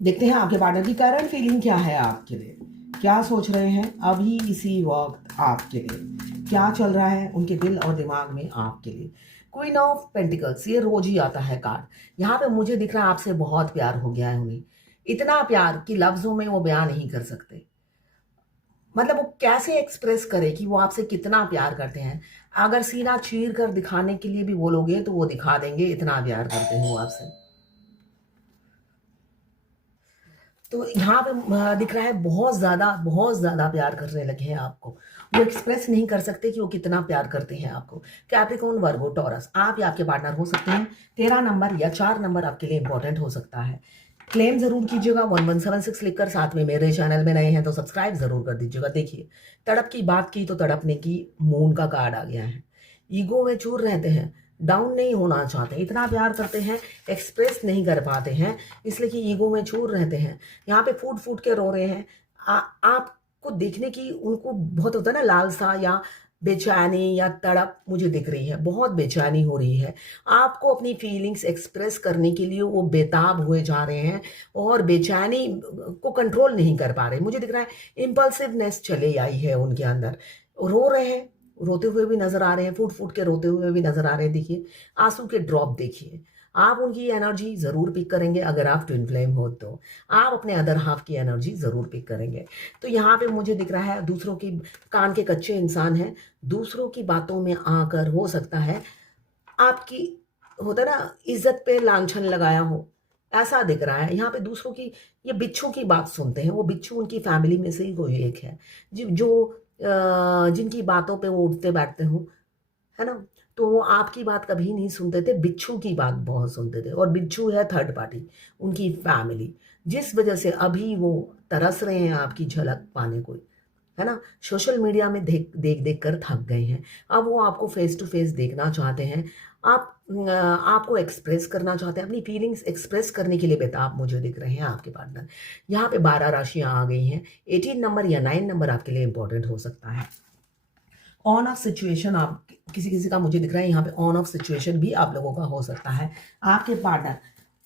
देखते हैं आपके पार्टनर की करंट फीलिंग क्या है आपके लिए, क्या सोच रहे हैं अभी इसी वक्त आपके लिए, क्या चल रहा है उनके दिल और दिमाग में आपके लिए। क्वीन ऑफ पेंटिकल्स, ये रोज ही आता है कार्ड। यहाँ पे मुझे दिख रहा है आपसे बहुत प्यार हो गया है उन्हें, इतना प्यार कि लफ्जों में वो बयान नहीं कर सकते। मतलब वो कैसे एक्सप्रेस करे कि वो आपसे कितना प्यार करते हैं। अगर सीना चीर कर दिखाने के लिए भी बोलोगे तो वो दिखा देंगे, इतना प्यार करते हैं वो आपसे। तो यहाँ पे दिख रहा है बहुत ज़्यादा प्यार करने लगे हैं आपको। वो एक्सप्रेस नहीं कर सकते कि वो कितना प्यार करते हैं आपको। कैप्रिकॉर्न, वर्गो, टॉरस, आप या आपके पार्टनर हो सकते हैं। 13 नंबर या 4 नंबर आपके लिए इंपॉर्टेंट हो सकता है। क्लेम जरूर कीजिएगा 1176 लिखकर। साथ में मेरे चैनल में नए हैं तो सब्सक्राइब जरूर कर दीजिएगा। देखिए, तड़प की बात की तो तड़पने की मून का कार्ड आ गया है। ईगो में चूर रहते हैं, डाउन नहीं होना चाहते, इतना प्यार करते हैं, एक्सप्रेस नहीं कर पाते हैं, इसलिए कि ईगो में चूर रहते हैं। यहाँ पे फूट फूट के रो रहे हैं। आपको देखने की उनको बहुत होता है ना लालसा या बेचैनी या तड़प मुझे दिख रही है, बहुत बेचैनी हो रही है। आपको अपनी फीलिंग्स एक्सप्रेस करने के लिए वो बेताब हुए जा रहे हैं और बेचैनी को कंट्रोल नहीं कर पा रहे। मुझे दिख रहा है इम्पल्सिवनेस चले आई है उनके अंदर। रो रहे हैं, रोते हुए भी नजर आ रहे हैं, फूट फूट के रोते हुए भी नजर आ रहे हैं। देखिए, आंसू के ड्रॉप देखिए। आप उनकी एनर्जी जरूर पिक करेंगे अगर आप ट्विन फ्लेम हो तो। आप अपने अदर हाफ की एनर्जी जरूर पिक करेंगे। तो यहाँ पे मुझे दिख रहा है दूसरों की कान के कच्चे इंसान हैं, दूसरों की बातों में आकर हो सकता है आपकी होता है ना इज्जत पे लांछन लगाया हो, ऐसा दिख रहा है। यहाँ पे दूसरों की ये बिच्छू की बात सुनते हैं। वो बिच्छू उनकी फैमिली में से ही कोई एक है जो जिनकी बातों पे वो उठते बैठते हो, है ना। तो वो आपकी बात कभी नहीं सुनते थे, बिच्छू की बात बहुत सुनते थे। और बिच्छू है थर्ड पार्टी, उनकी फैमिली, जिस वजह से अभी वो तरस रहे हैं आपकी झलक पाने को, है ना। सोशल मीडिया में देख देख देख कर थक गए हैं। अब वो आपको फेस टू फेस देखना चाहते हैं। आप आपको एक्सप्रेस करना चाहते हैं, अपनी फीलिंग्स एक्सप्रेस करने के लिए बेताब मुझे दिख रहे हैं आपके पार्टनर। यहाँ पे 12 राशियां आ गई हैं। 18 नंबर या 9 नंबर आपके लिए इंपॉर्टेंट हो सकता है। ऑन ऑफ सिचुएशन आप किसी किसी का मुझे दिख रहा है यहाँ पे ऑन ऑफ सिचुएशन भी आप लोगों का हो सकता है। आपके पार्टनर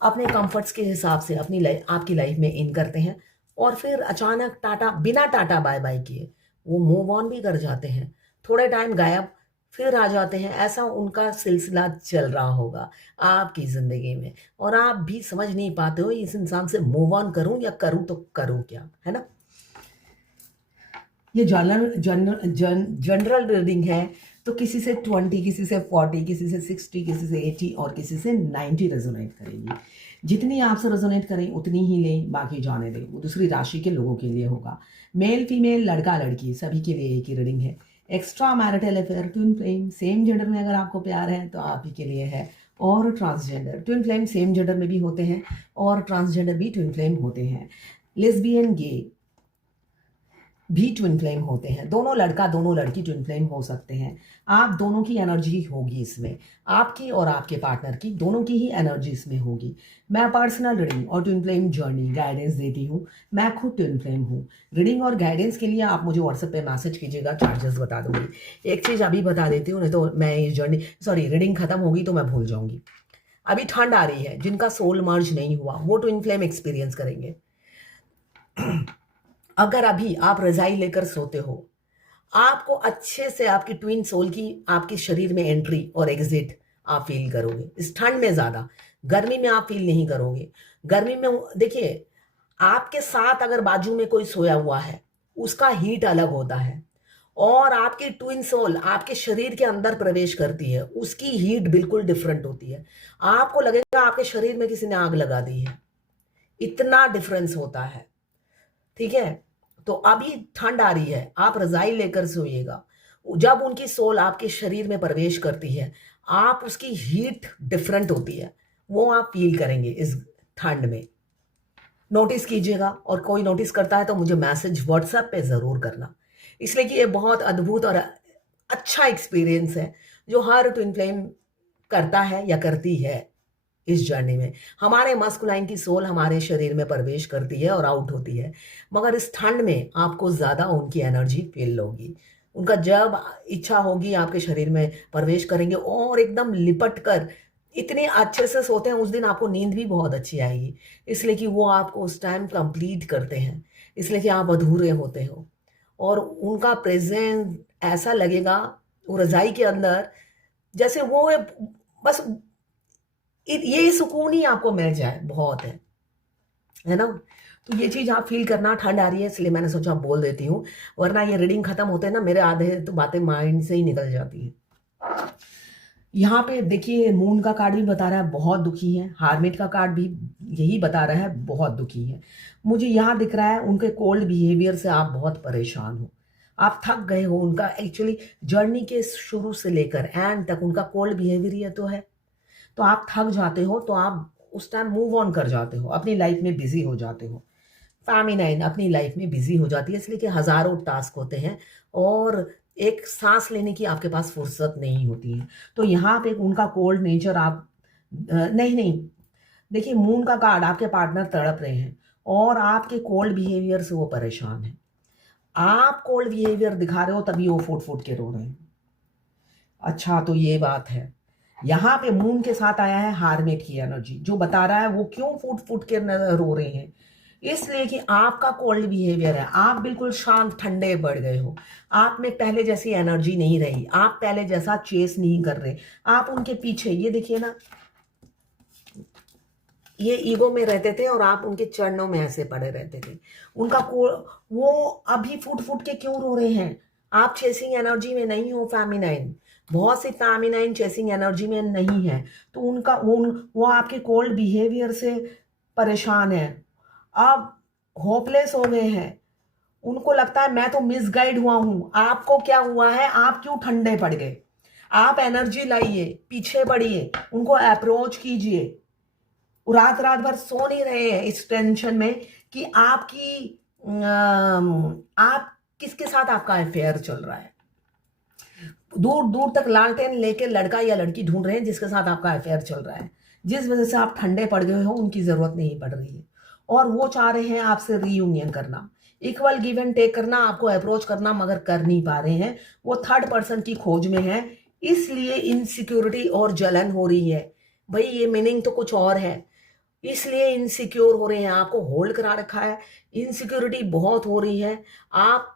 अपने कंफर्ट्स के हिसाब से अपनी लाइफ आपकी लाइफ में इन करते हैं और फिर अचानक टाटा बिना टाटा बाय बाय किए वो मूव ऑन भी कर जाते हैं। थोड़े टाइम गायब, फिर आ जाते हैं। ऐसा उनका सिलसिला चल रहा होगा आपकी जिंदगी में और आप भी समझ नहीं पाते हो इस इंसान से मूव ऑन करूं या करूं तो करूं क्या, है ना। ये जनरल रीडिंग है। तो किसी से 20, किसी से 40, किसी से 60, किसी से 80 और किसी से 90 रेजोनेट करेगी। जितनी आपसे रेजोनेट करें उतनी ही लें, बाकी जाने दें। वो दूसरी राशि के लोगों के लिए होगा। मेल फीमेल लड़का लड़की सभी के लिए एक ही रीडिंग है। Extra marital affair, twin flame, same gender में अगर आपको प्यार है तो आप ही के लिए है। और transgender, twin flame same gender में भी होते हैं और ट्रांसजेंडर भी ट्विन फ्लेम होते हैं। लेस्बियन, गे भी ट्विन फ्लेम होते हैं। दोनों लड़का दोनों लड़की ट्विन फ्लेम हो सकते हैं। आप दोनों की एनर्जी होगी इसमें, आपकी और आपके पार्टनर की दोनों की ही एनर्जी इसमें होगी। मैं पर्सनल रीडिंग और ट्विन फ्लेम जर्नी गाइडेंस देती हूँ। मैं खुद ट्विन फ्लेम हूँ। रीडिंग और गाइडेंस के लिए आप मुझे व्हाट्सएप पे मैसेज कीजिएगा, चार्जेस बता दूंगी। एक चीज़ अभी बता देती हूँ, नहीं तो मैं ये जर्नी रीडिंग खत्म होगी तो मैं भूल जाऊंगी। अभी ठंड आ रही है, जिनका सोल मर्ज नहीं हुआ वो ट्विन फ्लेम एक्सपीरियंस करेंगे। अगर अभी आप रजाई लेकर सोते हो, आपको अच्छे से आपकी ट्विन सोल की आपके शरीर में एंट्री और एग्जिट आप फील करोगे इस ठंड में। ज्यादा गर्मी में आप फील नहीं करोगे। गर्मी में देखिए, आपके साथ अगर बाजू में कोई सोया हुआ है उसका हीट अलग होता है और आपकी ट्विन सोल आपके शरीर के अंदर प्रवेश करती है, उसकी हीट बिल्कुल डिफरेंट होती है। आपको लगेगा आपके शरीर में किसी ने आग लगा दी है, इतना डिफरेंस होता है। ठीक है, तो अभी ठंड आ रही है, आप रजाई लेकर सोइएगा। जब उनकी सोल आपके शरीर में प्रवेश करती है, आप उसकी हीट डिफरेंट होती है, वो आप फील करेंगे इस ठंड में। नोटिस कीजिएगा और कोई नोटिस करता है तो मुझे मैसेज व्हाट्सएप पे जरूर करना, इसलिए कि ये बहुत अद्भुत और अच्छा एक्सपीरियंस है जो हर ट्विन फ्लेम करता है या करती है। इस जर्नी में हमारे मस्कुलाइन की सोल हमारे शरीर में प्रवेश करती है और आउट होती है, मगर इस ठंड में आपको ज्यादा उनकी एनर्जी फील होगी। उनका जब इच्छा होगी आपके शरीर में प्रवेश करेंगे और एकदम लिपट कर इतने अच्छे से सोते हैं, उस दिन आपको नींद भी बहुत अच्छी आएगी, इसलिए कि वो आपको उस टाइम कंप्लीट करते हैं, इसलिए कि आप अधूरे होते हो। और उनका प्रेजेंस ऐसा लगेगा वो रजाई के अंदर, जैसे वो बस ये सुकून ही आपको मिल जाए, बहुत है ना। तो ये चीज आप फील करना। ठंड आ रही है इसलिए मैंने सोचा बोल देती हूँ, वरना ये रीडिंग खत्म होते हैं ना, मेरे आधे तो बातें माइंड से ही निकल जाती है। यहाँ पे देखिए मून का कार्ड भी बता रहा है बहुत दुखी है, हार्मिट का कार्ड भी यही बता रहा है बहुत दुखी है। मुझे यहाँ दिख रहा है उनके कोल्ड बिहेवियर से आप बहुत परेशान हो, आप थक गए हो। उनका एक्चुअली जर्नी के शुरू से लेकर एंड तक उनका कोल्ड बिहेवियर ये तो है, तो आप थक जाते हो, तो आप उस टाइम मूव ऑन कर जाते हो, अपनी लाइफ में बिजी हो जाते हो। फेमिनाइन अपनी लाइफ में बिजी हो जाती है, इसलिए कि हजारों टास्क होते हैं और एक सांस लेने की आपके पास फुर्सत नहीं होती है। तो यहाँ पे उनका कोल्ड नेचर आप नहीं नहीं, देखिए मून का कार्ड आपके पार्टनर तड़प रहे हैं और आपके कोल्ड बिहेवियर से वो परेशान है। आप कोल्ड बिहेवियर दिखा रहे हो तभी वो फूट फूट के रो रहे हैं। अच्छा, तो ये बात है। यहाँ पे मून के साथ आया है हार्मेट की एनर्जी, जो बता रहा है वो क्यों फूट फूट के रो रहे हैं, इसलिए कि आपका कोल्ड बिहेवियर है, आप बिल्कुल शांत ठंडे बढ़ गए हो, आप में पहले जैसी एनर्जी नहीं रही, आप पहले जैसा चेस नहीं कर रहे, आप उनके पीछे, ये देखिए ना, ये ईगो में रहते थे और आप उनके चरणों में ऐसे पड़े रहते थे। उनका वो अभी फूट फूट के क्यों रो रहे हैं, आप चेसिंग एनर्जी में नहीं हो। फेमिनाइन, बहुत सी फेमिनाइन चेसिंग एनर्जी में नहीं है, तो उनका वो आपके कोल्ड बिहेवियर से परेशान है, अब होपलेस हो गए हैं। उनको लगता है मैं तो मिसगाइड हुआ हूं। आपको क्या हुआ है, आप क्यों ठंडे पड़ गए, आप एनर्जी लाइए, पीछे बढ़िए, उनको अप्रोच कीजिए। रात रात भर सो नहीं रहे हैं इस टेंशन में कि आप किसके साथ आपका अफेयर चल रहा है। दूर दूर तक लालटेन लेके लड़का या लड़की ढूंढ रहे हैं जिसके साथ आपका अफेयर चल रहा है, जिस वजह से आप ठंडे पड़ गए हो, उनकी जरूरत नहीं पड़ रही है और वो चाह रहे हैं आपसे रीयूनियन करना, इक्वल गिव एंड टेक करना, आपको अप्रोच करना, मगर कर नहीं पा रहे हैं। वो थर्ड पर्सन की खोज में है, इसलिए इनसिक्योरिटी और जलन हो रही है। भाई ये मीनिंग तो कुछ और है, इसलिए इनसिक्योर हो रहे हैं, आपको होल्ड करा रखा है, इनसिक्योरिटी बहुत हो रही है। आप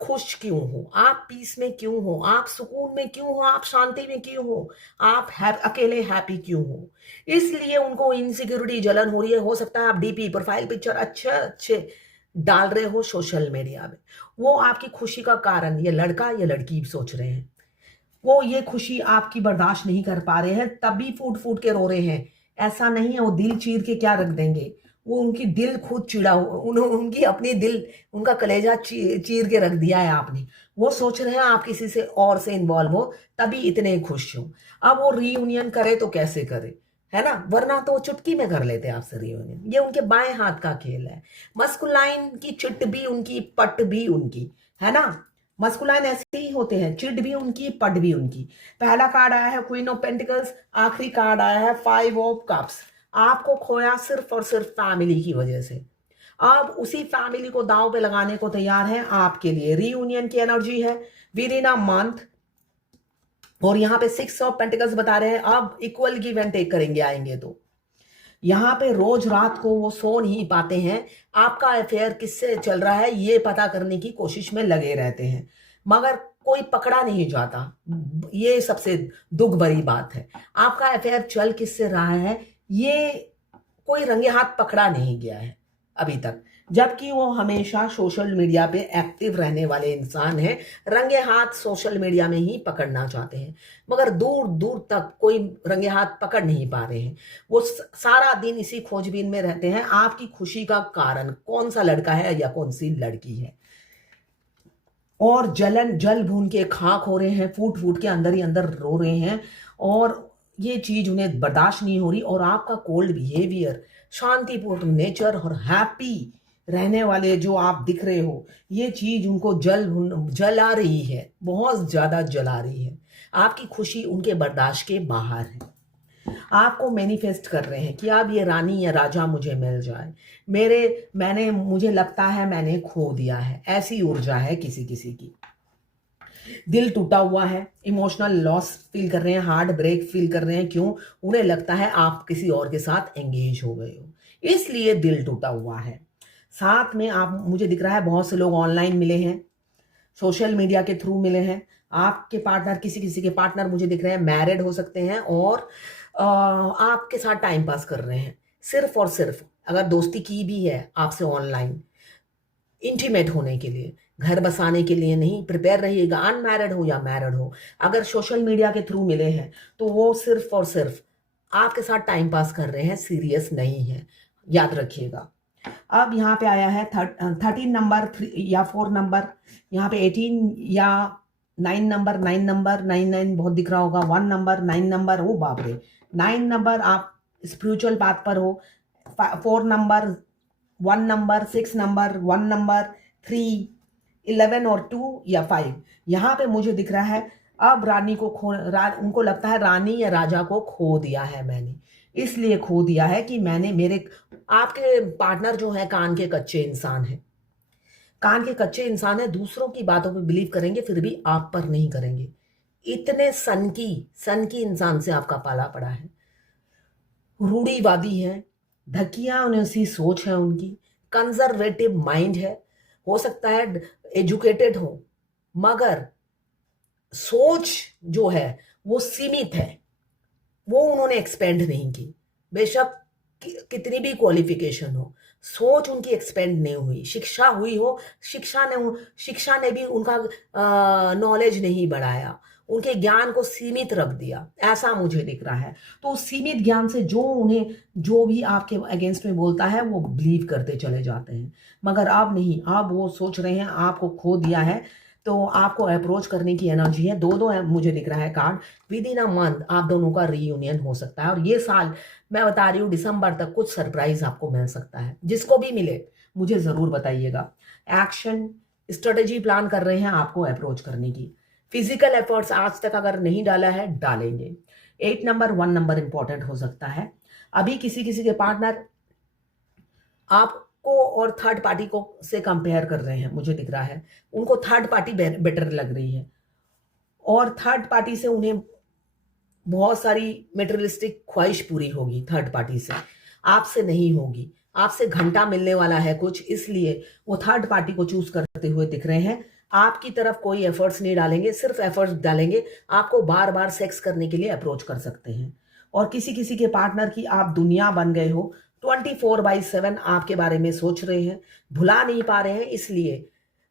खुश क्यों हो, आप पीस में क्यों हो, आप सुकून में क्यों हो, आप शांति में क्यों हो, आप अकेले हैप्पी क्यों हो, इसलिए उनको इनसिक्योरिटी जलन हो रही है। हो सकता है आप डीपी प्रोफाइल पिक्चर अच्छे अच्छे डाल रहे हो सोशल मीडिया में, वो आपकी खुशी का कारण ये लड़का या लड़की सोच रहे हैं, वो ये खुशी आपकी बर्दाश्त नहीं कर पा रहे हैं, तभी फूट फूट के रो रहे हैं। ऐसा नहीं है वो दिल चीर के क्या रख देंगे, वो उनकी दिल खुद चिड़ा, उनकी अपनी दिल, उनका कलेजा चीर के रख दिया है आपने। वो सोच रहे हैं आप किसी से और से इन्वॉल्व हो तभी इतने खुश हो। अब वो रीयूनियन करे तो कैसे करे, है ना, वरना तो वो चुटकी में कर लेते आपसे रीयूनियन। ये उनके बाएं हाथ का खेल है। मस्कुलाइन की चिट भी उनकी, पट भी उनकी, है ना। मस्कुलाइन ऐसे ही होते हैं, चिट भी उनकी, पट भी उनकी। पहला कार्ड आया है क्वीन ऑफ पेंटिकल्स, आखिरी कार्ड आया है 5 ऑफ कप्स। आपको खोया सिर्फ और सिर्फ फैमिली की वजह से, अब उसी फैमिली को दांव पे लगाने को तैयार है आपके लिए। रीयूनियन की एनर्जी है विद इन अ मंथ, और यहाँ पे 6 ऑफ पेंटिकल्स बता रहे हैं अब इक्वल गिव एंड टेक करेंगे आएंगे तो। यहाँ पे रोज रात को वो सो नहीं पाते हैं, आपका अफेयर किससे चल रहा है ये पता करने की कोशिश में लगे रहते हैं, मगर कोई पकड़ा नहीं जाता। ये सबसे दुख भरी बात है, आपका अफेयर चल किससे रहा है ये कोई रंगे हाथ पकड़ा नहीं गया है अभी तक, जबकि वो हमेशा सोशल मीडिया पे एक्टिव रहने वाले इंसान हैं। रंगे हाथ सोशल मीडिया में ही पकड़ना चाहते हैं, मगर दूर दूर तक कोई रंगे हाथ पकड़ नहीं पा रहे हैं। वो सारा दिन इसी खोजबीन में रहते हैं, आपकी खुशी का कारण कौन सा लड़का है या कौन सी लड़की है। और जल भून के खाक हो रहे हैं, फूट फूट के अंदर ही अंदर रो रहे हैं, और ये चीज उन्हें बर्दाश्त नहीं हो रही। और आपका कोल्ड बिहेवियर, शांतिपूर्ण नेचर और हैप्पी रहने वाले जो आप दिख रहे हो, ये चीज उनको जला रही है, बहुत ज्यादा जला रही है। आपकी खुशी उनके बर्दाश्त के बाहर है। आपको मैनिफेस्ट कर रहे हैं कि अब ये रानी या राजा मुझे मिल जाए, मुझे लगता है मैंने खो दिया है, ऐसी ऊर्जा है किसी किसी की। दिल टूटा हुआ है, इमोशनल लॉस फील कर रहे हैं, हार्ट ब्रेक फील कर रहे हैं। क्यों? उन्हें लगता है आप किसी और के साथ एंगेज हो गए हो, इसलिए दिल टूटा हुआ है। साथ में आप, मुझे दिख रहा है बहुत से लोग ऑनलाइन मिले हैं, सोशल मीडिया के थ्रू मिले हैं। आपके पार्टनर, किसी किसी के पार्टनर मुझे दिख रहे हैं मैरिड हो सकते हैं और आपके साथ टाइम पास कर रहे हैं, सिर्फ और सिर्फ अगर दोस्ती की भी है आपसे ऑनलाइन, इंटीमेट होने के लिए, घर बसाने के लिए नहीं। प्रिपेयर रहिएगा, अनमैरिड हो या मैरिड हो, अगर सोशल मीडिया के थ्रू मिले हैं तो वो सिर्फ और सिर्फ आपके साथ टाइम पास कर रहे हैं, सीरियस नहीं है, याद रखिएगा। अब यहाँ पे आया है 13 नंबर, 3 या 4 नंबर, यहाँ पे 18 या 9 नंबर, 9 बहुत दिख रहा होगा, 1 नंबर, 9 नंबर, ओ बाप रे, 9 नंबर आप स्पिरिचुअल पाथ पर हो। 4 नंबर, 1 नंबर, 6 नंबर, 1 नंबर, 3, 11 और 2 या 5, यहाँ पे मुझे दिख रहा है अब रानी को उनको लगता है रानी या राजा को खो दिया है मैंने, इसलिए खो दिया है कि मैंने मेरे, आपके पार्टनर जो है कान के कच्चे इंसान है, कान के कच्चे इंसान है, दूसरों की बातों पे बिलीव करेंगे फिर भी आप पर नहीं करेंगे। इतने सन की इंसान से आपका पाला पड़ा है, रूढ़ीवादी है, धकिया सी सोच है उनकी, कंजर्वेटिव माइंड है, हो सकता है एजुकेटेड हो मगर सोच जो है वो सीमित है, वो उन्होंने एक्सपेंड नहीं की। बेशक कितनी भी क्वालिफिकेशन हो, सोच उनकी एक्सपेंड नहीं हुई। शिक्षा हुई हो, शिक्षा ने भी उनका नॉलेज नहीं बढ़ाया, उनके ज्ञान को सीमित रख दिया, ऐसा मुझे दिख रहा है। तो उस सीमित ज्ञान से जो भी आपके अगेंस्ट में बोलता है वो बिलीव करते चले जाते हैं, मगर आप नहीं, आप वो सोच रहे हैं आपको खो दिया है, तो आपको अप्रोच करने की एनर्जी है। दो मुझे दिख रहा है card, with in a month आप दोनों का रीयूनियन हो सकता है, और ये साल मैं बता रही हूँ दिसंबर तक कुछ सरप्राइज आपको मिल सकता है। जिसको भी मिले मुझे जरूर बताइएगा। एक्शन स्ट्रेटेजी प्लान कर रहे हैं आपको अप्रोच करने की। फिजिकल एफर्ट्स आज तक अगर नहीं डाला है, डालेंगे। 8 नंबर, 1 नंबर इंपॉर्टेंट हो सकता है। अभी किसी किसी के पार्टनर आपको और थर्ड पार्टी को से कंपेयर कर रहे हैं, मुझे दिख रहा है उनको थर्ड पार्टी बेटर लग रही है, और थर्ड पार्टी से उन्हें बहुत सारी मेटेरियलिस्टिक ख्वाहिश पूरी होगी, थर्ड पार्टी से, आपसे नहीं होगी। आपसे घंटा मिलने वाला है कुछ, इसलिए वो थर्ड पार्टी को चूज करते हुए दिख रहे हैं। आपकी तरफ कोई एफर्ट्स नहीं डालेंगे, सिर्फ एफर्ट्स डालेंगे आपको बार बार सेक्स करने के लिए अप्रोच कर सकते हैं। और किसी किसी के पार्टनर की आप दुनिया बन गए हो, 24/7 आपके बारे में सोच रहे हैं, भुला नहीं पा रहे हैं इसलिए,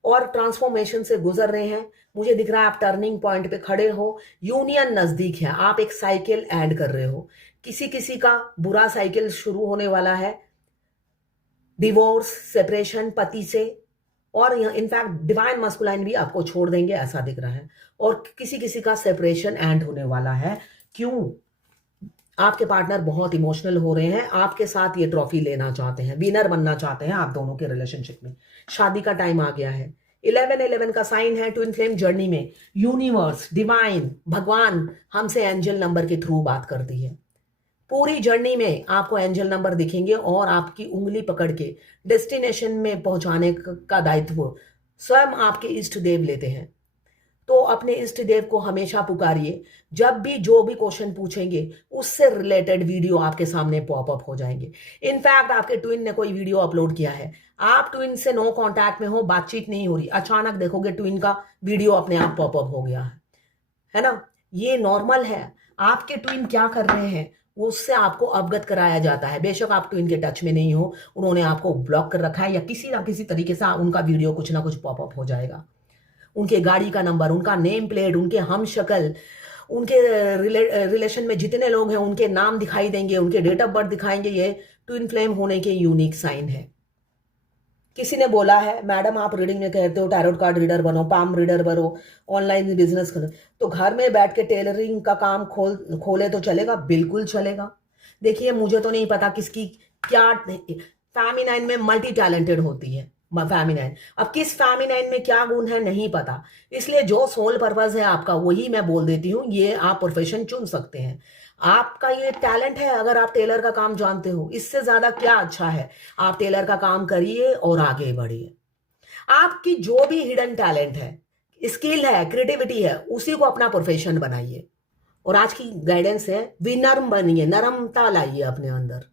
और ट्रांसफॉर्मेशन से गुजर रहे हैं। मुझे दिख रहा है आप टर्निंग पॉइंट पे खड़े हो, यूनियन नजदीक है, आप एक साइकिल ऐड कर रहे हो। किसी किसी का बुरा साइकिल शुरू होने वाला है, डिवोर्स, सेपरेशन पति से, और इनफैक्ट डिवाइन मस्कुलाइन भी आपको छोड़ देंगे ऐसा दिख रहा है। और किसी किसी का सेपरेशन एंड होने वाला है। क्यों? आपके पार्टनर बहुत इमोशनल हो रहे हैं, आपके साथ ये ट्रॉफी लेना चाहते हैं, विनर बनना चाहते हैं आप दोनों के रिलेशनशिप में। शादी का टाइम आ गया है। 11 का साइन है ट्विन फ्लेम जर्नी में। यूनिवर्स, डिवाइन, भगवान हमसे एंजल नंबर के थ्रू बात करती है। पूरी जर्नी में आपको एंजल नंबर दिखेंगे और आपकी उंगली पकड़ के डेस्टिनेशन में पहुंचाने का दायित्व स्वयं आपके इष्ट देव लेते हैं। तो अपने इष्ट देव को हमेशा पुकारिए, जब भी जो भी क्वेश्चन पूछेंगे उससे रिलेटेड वीडियो आपके सामने पॉपअप हो जाएंगे। इनफैक्ट आपके ट्विन ने कोई वीडियो अपलोड किया है, आप ट्विन से नो कांटेक्ट में हो, बातचीत नहीं हो रही, अचानक देखोगे ट्विन का वीडियो अपने आप पॉपअप हो गया है ना। ये नॉर्मल है। आपके ट्विन क्या कर रहे हैं उससे आपको अवगत कराया जाता है। बेशक आप ट्विन के टच में नहीं हो, उन्होंने आपको ब्लॉक कर रखा है, या किसी ना किसी तरीके से उनका वीडियो कुछ ना कुछ पॉपअप हो जाएगा। उनके गाड़ी का नंबर, उनका नेम प्लेट, उनके हम शक्ल, उनके रिलेशन में जितने लोग हैं उनके नाम दिखाई देंगे, उनके डेट ऑफ बर्थ दिखाएंगे। ये ट्विन फ्लेम होने के यूनिक साइन है। किसी ने बोला है मैडम आप रीडिंग में कहते हो टैरोट कार्ड रीडर बनो, पाम रीडर बनो, ऑनलाइन बिजनेस करो, तो घर में बैठ के टेलरिंग का काम खोले तो चलेगा? बिल्कुल चलेगा। देखिए मुझे तो नहीं पता किसकी क्या, फेमिनाइन में मल्टी टैलेंटेड होती है फेमिनाइन, अब किस फेमिनाइन में क्या गुण है नहीं पता, इसलिए जो सोल पर्पस है आपका वही मैं बोल देती हूँ। ये आप प्रोफेशन चुन सकते हैं, आपका ये टैलेंट है। अगर आप टेलर का काम जानते हो, इससे ज्यादा क्या अच्छा है। आप टेलर का काम करिए और आगे बढ़िए। आपकी जो भी हिडन टैलेंट है, स्किल है, क्रिएटिविटी है, उसी को अपना प्रोफेशन बनाइए। और आज की गाइडेंस है, विनम्र बनिए, नरमता लाइए अपने अंदर।